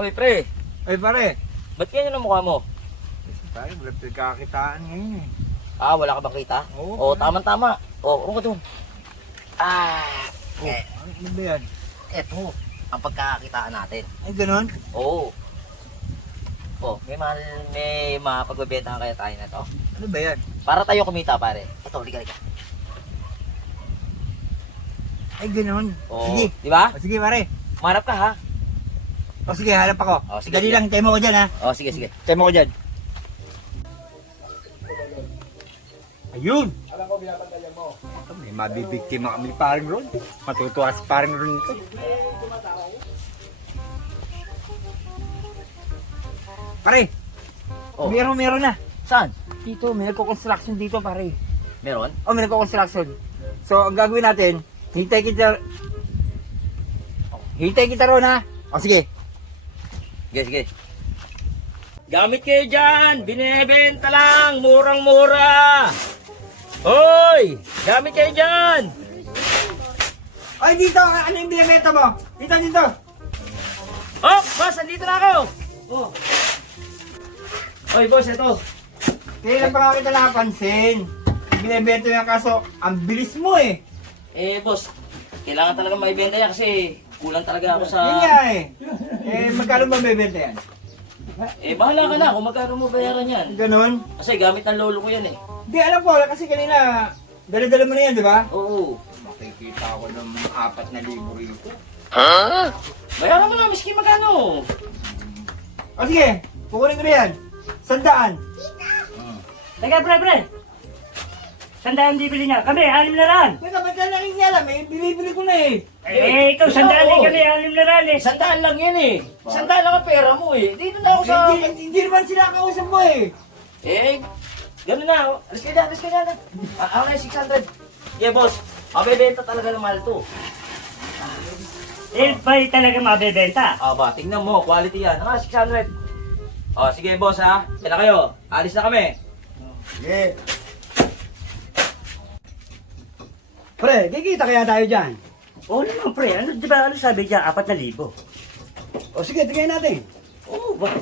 Oy, pre. Ay pare. Ba't ganyan ang mukha mo? Pare, wala pinagkakitaan ngayon eh. Ah, wala ka bang kita? Oo. Oh, tama-tama. Oh, ano ka dun? Ah, eh, Ano ba yan? eto. Ang pagkakakitaan natin. Ay ganon? Oo. Oh, may mapagbebenta kaya tayo na to. Ano ba yan? Para tayo kumita, pare. Ito, liga. Ay ganon. Oh, Sige. di ba? O, sige pare. Marap ka, ha? O sige, halap ako. O, sige, Dali sige. lang, tayo mo ko dyan ha. Oh, sige, sige. Tayo mo ko dyan. Ayun! May mabibiktima kami parang Ron. Matutuwa si parang Ron ito. Pare! Oh. Meron na. Saan? Dito, may nagko-construction dito pare. Meron? Oh, may nagko-construction. So, ang gagawin natin, hintay kita ron ha. O sige. Sige, sige. Gamit kayo dyan! Binebenta lang! Murang-mura! Hoy! Gamit kayo dyan! Ay, dito! Ano yung binibenta mo? Dito! Oh! Boss! Andito na ako! Oh. Hoy, boss! Ito! Kailan pa nga kita nakapansin? Binibenta mo yan kaso, ang bilis mo eh. Eh, boss, kailangan talaga maibenta yan kasi kulang talaga ako sa... Yun nga eh. Magkano ba bibenta yan? Eh, bahala ka na kung magkano mo bayaran yan. Ganon? Kasi gamit ng lolo ko yan eh. Di, alam ko, kasi kanina, dala-dala mo na yan, di ba? Oo. Makikita ko ng 4,000 rito. Bayaran mo na, miski magkano. O sige, kukunin ko na yan. 100. Teka, pre. Sandaan bibili niya. Kami, 6 na ran. Teka, ba't ka nakikialam eh? Binibili ko na eh. Ikaw, sandaan din kami, 6 na ran eh. Sandaan lang yan eh. Sandaan lang ang pera mo eh. Dito na ako sa... Hindi naman sila kausap mo eh. Eh, gano'n na. Alis ka na. Ako na yung 600. Yeah, boss. Mabibenta talaga ng mahal to. Ba talaga mabebenta? Aba, tingnan mo. Quality yan. 600. Oh, sige boss ha. Yan na kayo. Alis na kami. Sige. Pre, kikita kaya tayo dyan? Oo naman, pre. Di ba sabi niya, 4,000? O sige, tingnan natin. Oo, ba?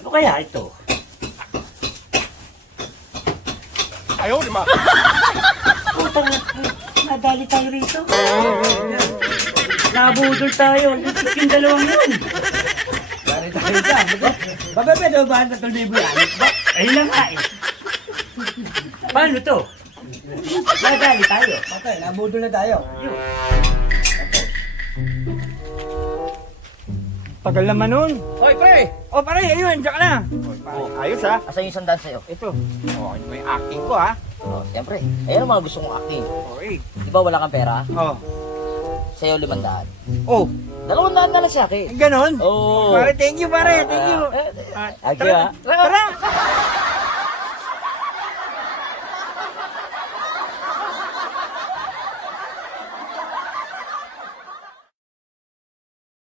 Ano kaya ito? Putang, nadali tayo rito. Nabudol tayo. Yung dalawang yun. Dari tayo dyan. Babebe daw ba ang 3,000 yan? Ayun na nga eh. Paano to? Nadali tayo. Okay, nabudol na tayo. Yun. Tagal naman nun. Hoy, pre! O pare, ayun, diyan ka na. Ayos ha. Asan yung sandaan sa'yo? Ito. O, ano yung acting ko ha. Oh, siyempre. Ayan ang mga gusto kong acting. Okay. Di ba wala kang pera? Oh. Sa'yo 500. Oh, 200 na lang siya akin. ganon? Oo. Pare, thank you pare, thank you. Agyo ha. Tara!